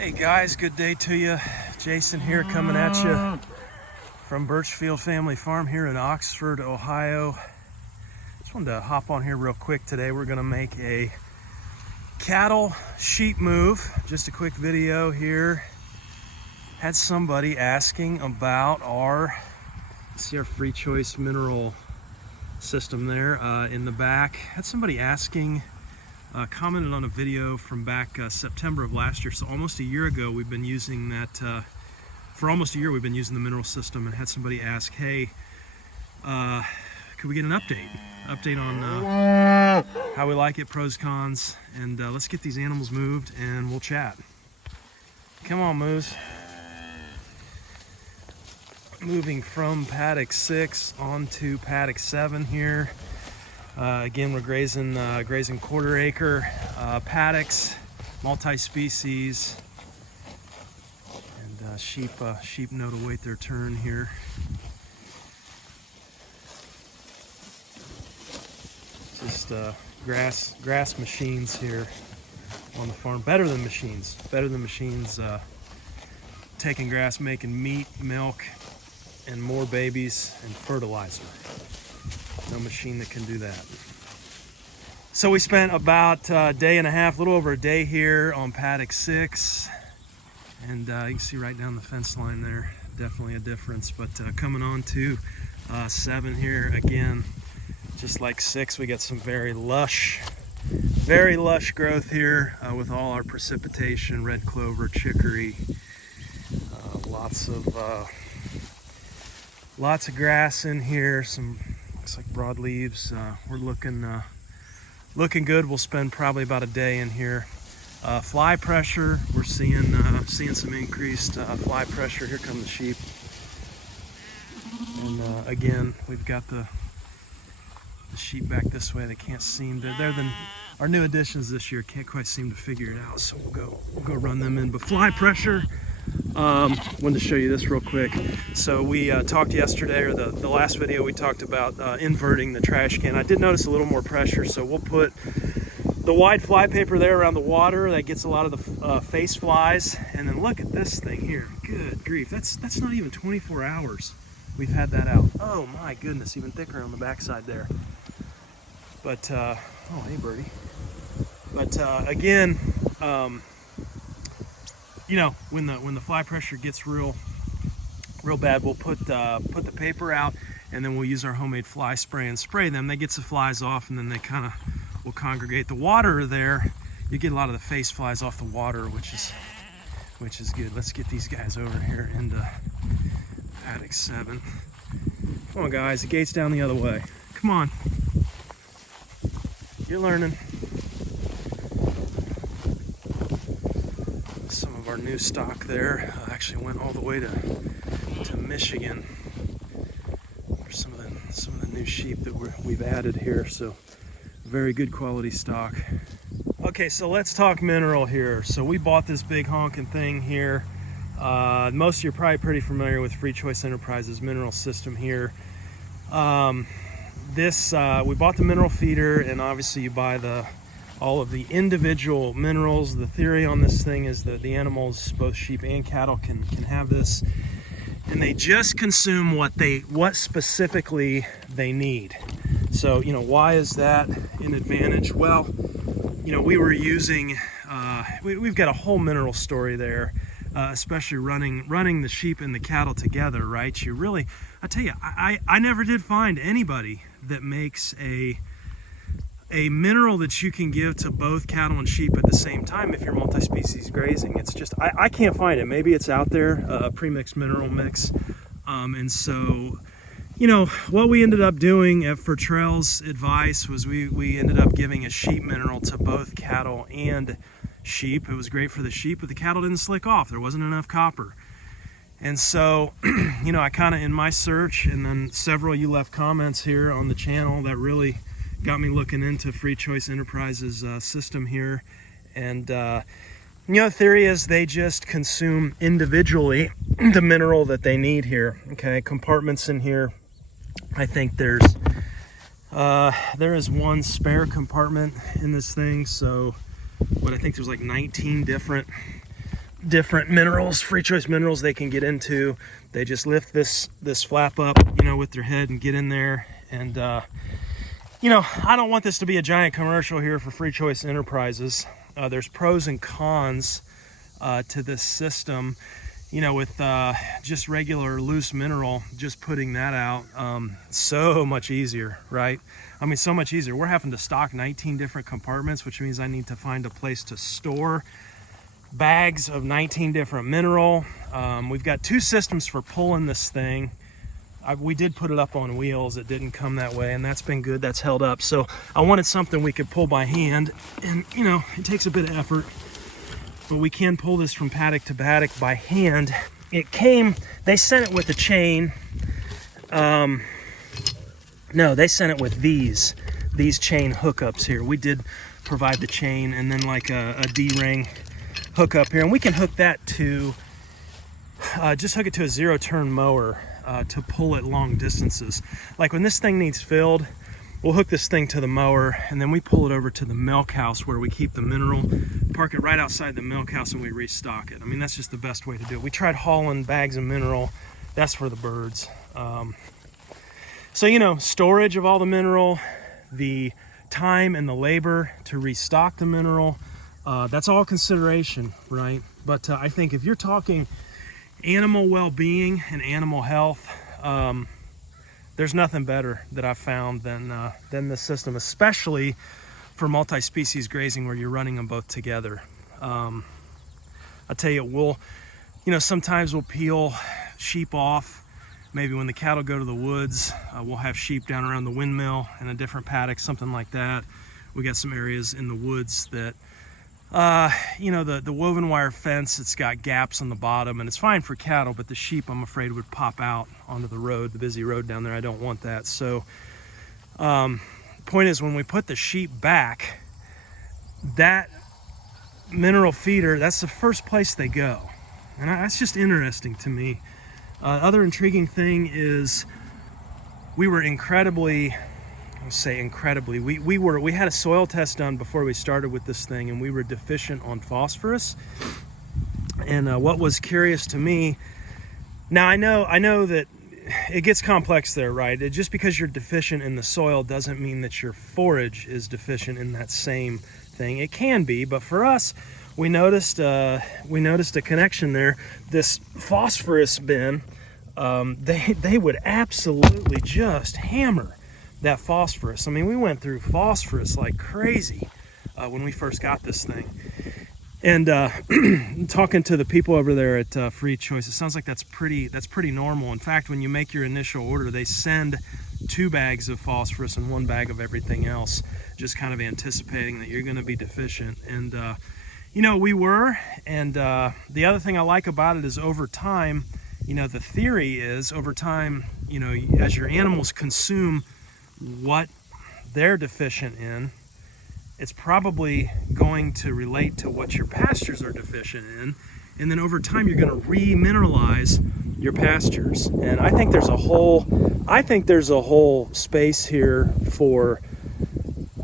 Hey guys, good day to you. Jason here coming at you from Birchfield Family Farm here in Oxford, Ohio. Just wanted to hop on here real quick today. We're gonna make a cattle sheep move. Just a quick video here. Had somebody asking about our free choice mineral system there in the back. Had somebody asking, commented on a video from back September of last year, so almost a year ago. We've been using that for almost a year. We've been using the mineral system, and had somebody ask, hey, could we get an update on how we like it, pros, cons, and let's get these animals moved and we'll chat. Come on, Moose. Moving from paddock 6 onto paddock 7 here. Again, we're grazing quarter acre paddocks, multi-species, and sheep know to wait their turn here. Just grass machines here on the farm. Better than machines. Taking grass, making meat, milk, and more babies and fertilizer. No machine that can do that. So we spent about a day and a half, a little over a day here on paddock 6, and you can see right down the fence line there, definitely a difference. But coming on to 7 here, again, just like 6, we got some very lush growth here with all our precipitation, red clover, chicory, lots of grass in here, some looks like broadleaves. We're looking good. We'll spend probably about a day in here. Fly pressure, we're seeing some increased fly pressure. Here come the sheep, and again, we've got the sheep back this way. They can't seem to. They're our new additions this year. Can't quite seem to figure it out. So we'll go run them in. But fly pressure. Wanted to show you this real quick. So we talked yesterday, or the last video, we talked about inverting the trash can. I did notice a little more pressure, so we'll put the wide fly paper there around the water. That gets a lot of the face flies. And then look at this thing here. Good grief, that's not even 24 hours we've had that out. Oh my goodness, even thicker on the backside there. But oh, hey birdie. But again, you know, when the fly pressure gets real bad, we'll put the paper out, and then we'll use our homemade fly spray and spray them. That gets the flies off, and then they kind of will congregate. The water there, you get a lot of the face flies off the water, which is good. Let's get these guys over here into paddock 7. Come on, guys. The gate's down the other way. Come on. You're learning. Our new stock there actually went all the way to Michigan for some of the new sheep that we've added here. So very good quality stock. Okay, so let's talk mineral here. So we bought this big honking thing here. Most of you are probably pretty familiar with Free Choice Enterprises mineral system here. We bought the mineral feeder, and obviously you buy all of the individual minerals. The theory on this thing is that the animals, both sheep and cattle, can have this, and they just consume what specifically they need. So, you know, why is that an advantage? Well, you know, we were using, we've got a whole mineral story there, especially running the sheep and the cattle together, right? I tell you, I never did find anybody that makes a mineral that you can give to both cattle and sheep at the same time if you're multi-species grazing. It's just, I can't find it. Maybe it's out there, a pre-mixed mineral mix. And so, you know, what we ended up doing for Trail's advice was we ended up giving a sheep mineral to both cattle and sheep. It was great for the sheep, but the cattle didn't slick off. There wasn't enough copper. And so, you know, I kind of, in my search, and then several you left comments here on the channel that really got me looking into Free Choice Enterprises system here. And you know, the theory is they just consume individually the mineral that they need here. Okay, compartments in here. I think there is one spare compartment in this thing, so but I think there's like 19 different different minerals, free choice minerals they can get into. They just lift this flap up, you know, with their head and get in there. And you know, I don't want this to be a giant commercial here for Free Choice Enterprises. There's pros and cons to this system. You know, with just regular loose mineral, just putting that out, so much easier, right? I mean, so much easier. We're having to stock 19 different compartments, which means I need to find a place to store bags of 19 different mineral. We've got 2 systems for pulling this thing. We did put it up on wheels. It didn't come that way, and that's been good. That's held up. So I wanted something we could pull by hand, and you know, it takes a bit of effort, but we can pull this from paddock to paddock by hand. They sent it with a chain. No, they sent it with these chain hookups here. We did provide the chain and then like a D-ring hookup here, and we can hook that to, just hook it to a 0-turn mower to pull it long distances. Like when this thing needs filled, we'll hook this thing to the mower, and then we pull it over to the milk house where we keep the mineral, park it right outside the milk house, and we restock it. I mean, that's just the best way to do it. We tried hauling bags of mineral. That's for the birds. So, you know, storage of all the mineral, the time and the labor to restock the mineral, that's all consideration, right? But I think if you're talking animal well-being and animal health, there's nothing better that I've found than this system, especially for multi-species grazing where you're running them both together. I'll tell you, sometimes we'll peel sheep off. Maybe when the cattle go to the woods, we'll have sheep down around the windmill in a different paddock, something like that. We got some areas in the woods that, the woven wire fence, it's got gaps on the bottom, and it's fine for cattle, but the sheep, I'm afraid, would pop out onto the road, the busy road down there. I don't want that. So, point is, when we put the sheep back, that mineral feeder, that's the first place they go. And that's just interesting to me. Other intriguing thing is we had a soil test done before we started with this thing, and we were deficient on phosphorus. And what was curious to me, now I know that it gets complex there, right? Just because you're deficient in the soil doesn't mean that your forage is deficient in that same thing. It can be, but for us, we noticed a connection there. This phosphorus bin, they would absolutely just hammer that phosphorus. I mean, we went through phosphorus like crazy when we first got this thing. And talking to the people over there at Free Choice, it sounds like that's pretty normal. In fact, when you make your initial order, they send 2 bags of phosphorus and 1 bag of everything else, just kind of anticipating that you're going to be deficient. And we were. And the other thing I like about it is over time, the theory is over time, as your animals consume what they're deficient in, it's probably going to relate to what your pastures are deficient in, and then over time you're going to remineralize your pastures. And I think there's a whole space here for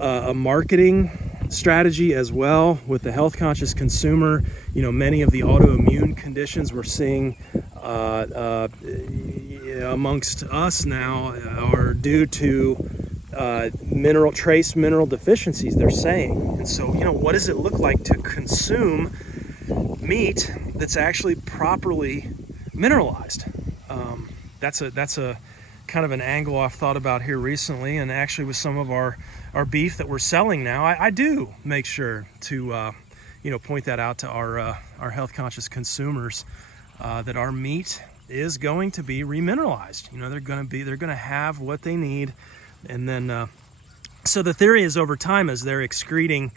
a marketing strategy as well with the health conscious consumer. Many of the autoimmune conditions we're seeing amongst us now are due to trace mineral deficiencies, they're saying. And so, what does it look like to consume meat that's actually properly mineralized? That's a kind of an angle I've thought about here recently, and actually with some of our beef that we're selling now, I do make sure to point that out to our health conscious consumers, that our meat is going to be remineralized. They're going to have what they need. And then so the theory is over time, as they're excreting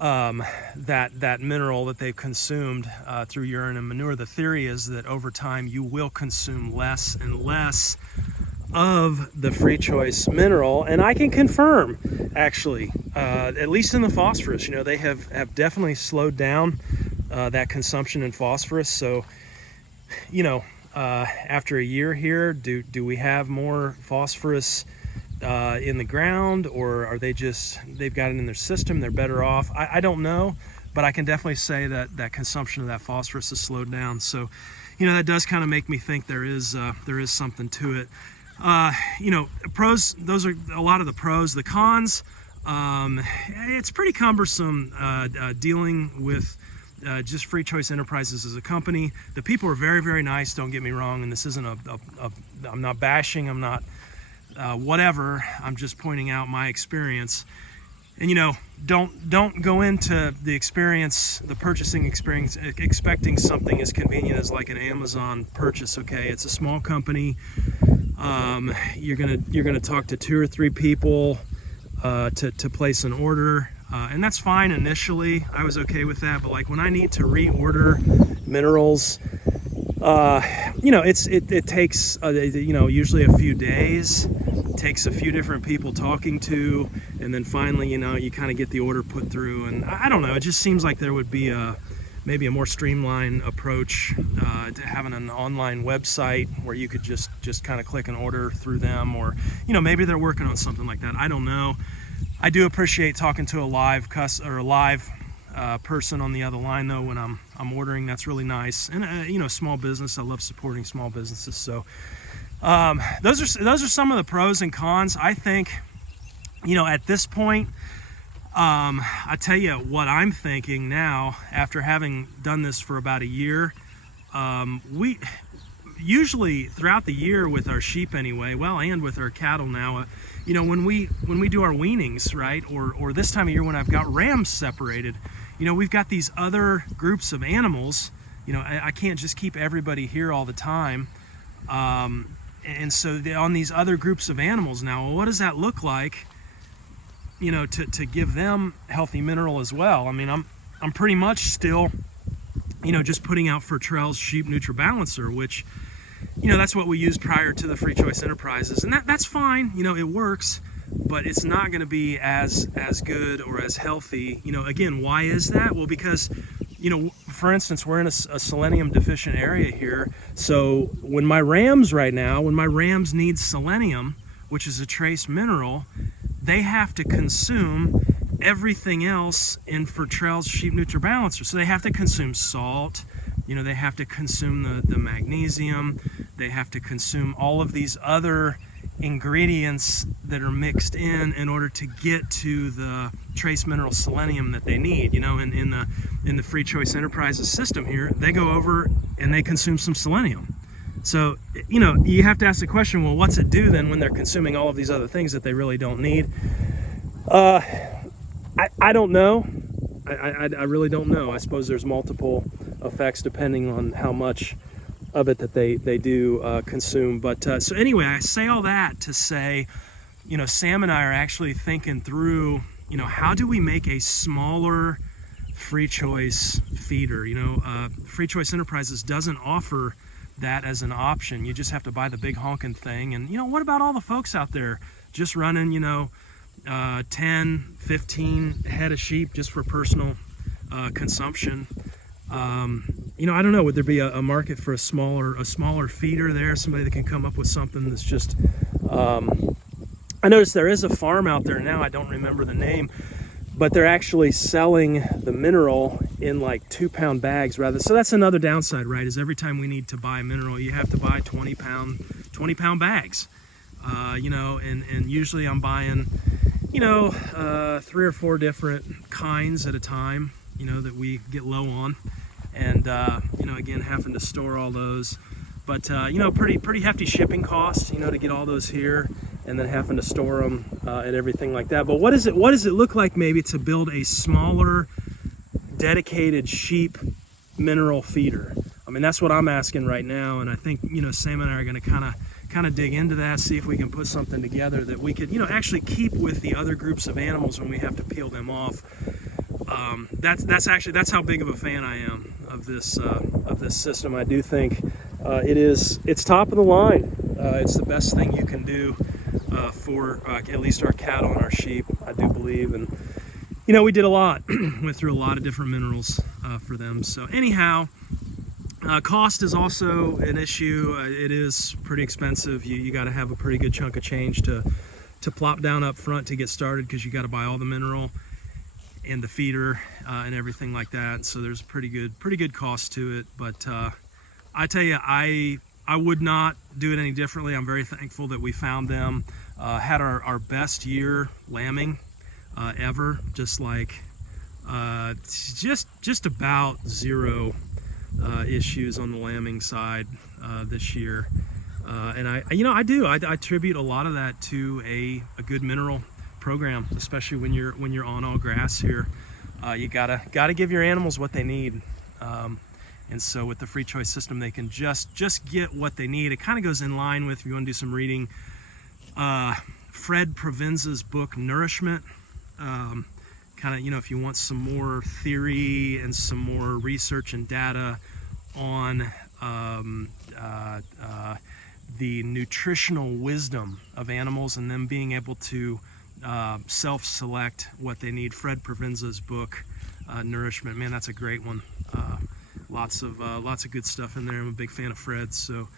that mineral that they've consumed through urine and manure, the theory is that over time you will consume less and less of the Free Choice mineral. And I can confirm, actually, at least in the phosphorus, they have definitely slowed down that consumption in phosphorus. So, after a year here, do we have more phosphorus in the ground, or are they've got it in their system, they're better off? I don't know, but I can definitely say that consumption of that phosphorus has slowed down. So, that does kind of make me think there is something to it. Pros, those are a lot of the pros. The cons, it's pretty cumbersome dealing with just Free Choice Enterprises as a company. The people are very, very nice, don't get me wrong, and this isn't I'm not bashing, I'm not whatever, I'm just pointing out my experience. And don't go into the purchasing experience expecting something as convenient as like an Amazon purchase. Okay, it's a small company. You're gonna talk to 2 or 3 people to place an order, and that's fine initially. I was okay with that, but like when I need to reorder minerals, it takes usually a few days. Takes a few different people talking to, and then finally you kind of get the order put through. And I don't know, it just seems like there would be maybe a more streamlined approach to having an online website where you could just kind of click an order through them, or maybe they're working on something like that. I don't know. I do appreciate talking to a live person on the other line though when I'm ordering. That's really nice. And small business, I love supporting small businesses. So those are some of the pros and cons. I think at this point, I tell you what I'm thinking now after having done this for about a year. We usually throughout the year with our sheep anyway, and with our cattle now, when we do our weanings, right, or this time of year when I've got rams separated, we've got these other groups of animals. I can't just keep everybody here all the time. And so on these other groups of animals now, what does that look like, to give them healthy mineral as well? I mean, I'm pretty much still, just putting out Fertrell's Sheep NutriBalancer, which, that's what we used prior to the Free Choice Enterprises. And that's fine, it works, but it's not going to be as good or as healthy. Again, why is that? Well, because for instance, we're in a selenium deficient area here. So when my rams need selenium, which is a trace mineral, they have to consume everything else in Fertrell's Sheep NutriBalancer. So they have to consume salt, they have to consume the magnesium, they have to consume all of these other ingredients that are mixed in order to get to the trace mineral selenium that they need. In the Free Choice Enterprises system here, they go over and they consume some selenium. So you have to ask the question, well, what's it do then when they're consuming all of these other things that they really don't need? I don't know. I really don't know. I suppose there's multiple effects depending on how much of it that they do consume. But so anyway, I say all that to say, Sam and I are actually thinking through, how do we make a smaller Free Choice feeder? Free Choice Enterprises doesn't offer that as an option. You just have to buy the big honking thing. And what about all the folks out there just running 10, 15 head of sheep just for personal consumption? I don't know, would there be a market for a smaller feeder there, somebody that can come up with something that's just I noticed there is a farm out there now, I don't remember the name, but they're actually selling the mineral in like 2-pound bags rather. So that's another downside, right, is every time we need to buy mineral, you have to buy 20-pound bags. And usually I'm buying 3 or 4 different kinds at a time, that we get low on. And again, having to store all those, but pretty hefty shipping costs, to get all those here, and then having to store them and everything like that. But what does it look like maybe to build a smaller, dedicated sheep mineral feeder? I mean, that's what I'm asking right now, and I think Sam and I are going to kind of dig into that, see if we can put something together that we could actually keep with the other groups of animals when we have to peel them off. That's how big of a fan I am of this system. I do think it's top of the line. It's the best thing you can do for at least our cattle and our sheep, I do believe. And we did a lot, went through a lot of different minerals for them. So anyhow, cost is also an issue. It is pretty expensive. You got to have a pretty good chunk of change to plop down up front to get started, because you got to buy all the mineral. and the feeder and everything like that. So there's pretty good cost to it. But I tell you, I would not do it any differently. I'm very thankful that we found them. Had our best year lambing ever, just like just about zero issues on the lambing side this year. And I attribute a lot of that to a good mineral program, especially when you're on all grass here. You gotta give your animals what they need. And so with the free choice system, they can just get what they need. It kind of goes in line with, if you want to do some reading, Fred Provenza's book Nourishment. Kind of, if you want some more theory and some more research and data on the nutritional wisdom of animals and them being able to self-select what they need. Fred Provenza's book Nourishment, man, that's a great one. Lots of good stuff in there. I'm a big fan of Fred. So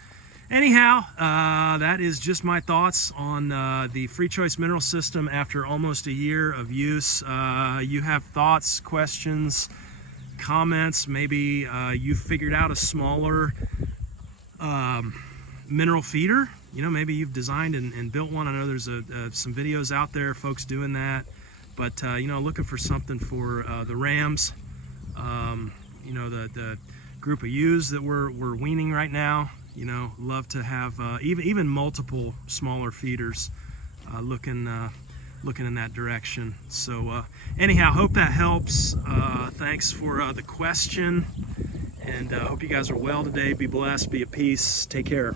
anyhow, that is just my thoughts on the free choice mineral system after almost a year of use. You have thoughts, questions, comments, maybe you figured out a smaller mineral feeder. Maybe you've designed and built one. I know there's some videos out there, folks doing that. But looking for something for the rams. The group of ewes that we're weaning right now. Love to have even multiple smaller feeders looking in that direction. So anyhow, hope that helps. Thanks for the question, and hope you guys are well today. Be blessed, be at peace, take care.